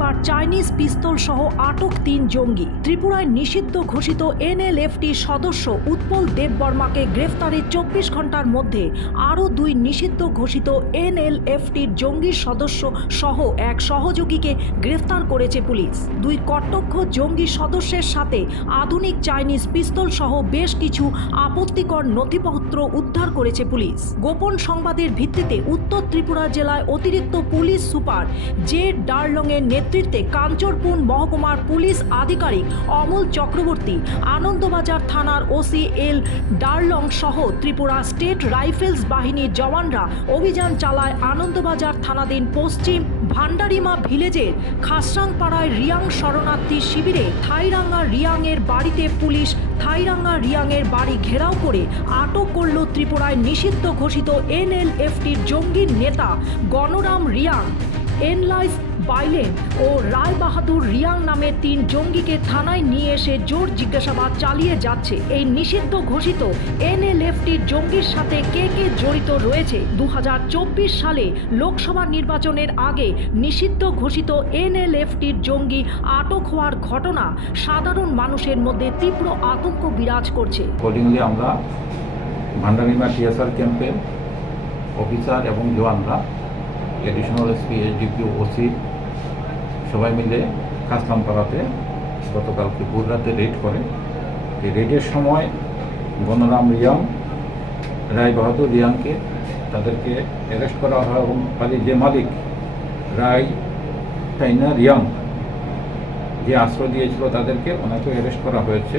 এবার চাইনিজ পিস্তল সহ আটক তিন জঙ্গি। ত্রিপুরায় নিষিদ্ধ ঘোষিত এনএলএফটি সদস্য উৎপল দেববর্মাকে গ্রেফতারের চব্বিশ ঘণ্টার মধ্যে আরও দুই নিষিদ্ধ ঘোষিত এনএলএফটির জঙ্গি সদস্য সহ এক সহযোগীকে গ্রেফতার করেছে পুলিশ। দুই কট্টক্ষ জঙ্গি সদস্যের সাথে আধুনিক চাইনিজ পিস্তল সহ বেশ কিছু আপত্তিকর নথিপত্র উদ্ধার করেছে পুলিশ। গোপন সংবাদের ভিত্তিতে উত্তর ত্রিপুরা জেলায় অতিরিক্ত পুলিশ সুপার জে ডার্লংয়ের নেতৃত্বে কাঞ্চরপুর মহকুমার পুলিশ আধিকারিক অমল চক্রবর্তী, আনন্দবাজার থানার ওসি এল ডার্লং সহ ত্রিপুরা স্টেট রাইফেলস বাহিনীর জওয়ানরা অভিযান চালায় আনন্দবাজার থানাধীন পশ্চিম ভান্ডারিমা ভিলেজের খাসরাংপাড়ায় রিয়াং শরণার্থী শিবিরে থাইরাঙ্গা রিয়াংয়ের বাড়িতে পুলিশ থাইরাঙ্গা রিয়াংয়ের বাড়ি ঘেরাও করে আটক করল ত্রিপুরায় নিষিদ্ধ ঘোষিত এনএলএফটির জঙ্গি নেতা গণরাম রিয়াং। এনলাইস বাইলেন ও রায় বাহাদুর রিয়াং নামের তিন জঙ্গিকে থানায় নিয়ে এসে জোর জিজ্ঞাসাবাদ চালিয়ে যাচ্ছে। এই নিষিদ্ধ ঘোষিত এনএলএফটির জঙ্গির সাথে কে কে জড়িত রয়েছে? দুহাজার চব্বিশ সালে লোকসভা নির্বাচনের আগে নিষিদ্ধ ঘোষিত এনএলএফটির জঙ্গি আটক হওয়ার ঘটনা সাধারণ মানুষের মধ্যে তীব্র আতঙ্ক বিরাজ করছে। আমরা ভান্ডারিমা টিএসআর ক্যাম্পের অফিসার এবং জওয়ানরা এডিশনাল এসপি এসডিপি ওসি সবাই মিলে কাসলামপাড়াতে গতকালকে ভোর রাতে রেড করে। এই রেডের সময় গণরাম রিয়াং রায় বাহাদুর রিয়াংকে তাদেরকে অ্যারেস্ট করা হয় এবং বাড়ির যে মালিক, রায় টাইনা রিয়াং যে আশ্রয় দিয়েছিল তাদেরকে ওনাকে অ্যারেস্ট করা হয়েছে।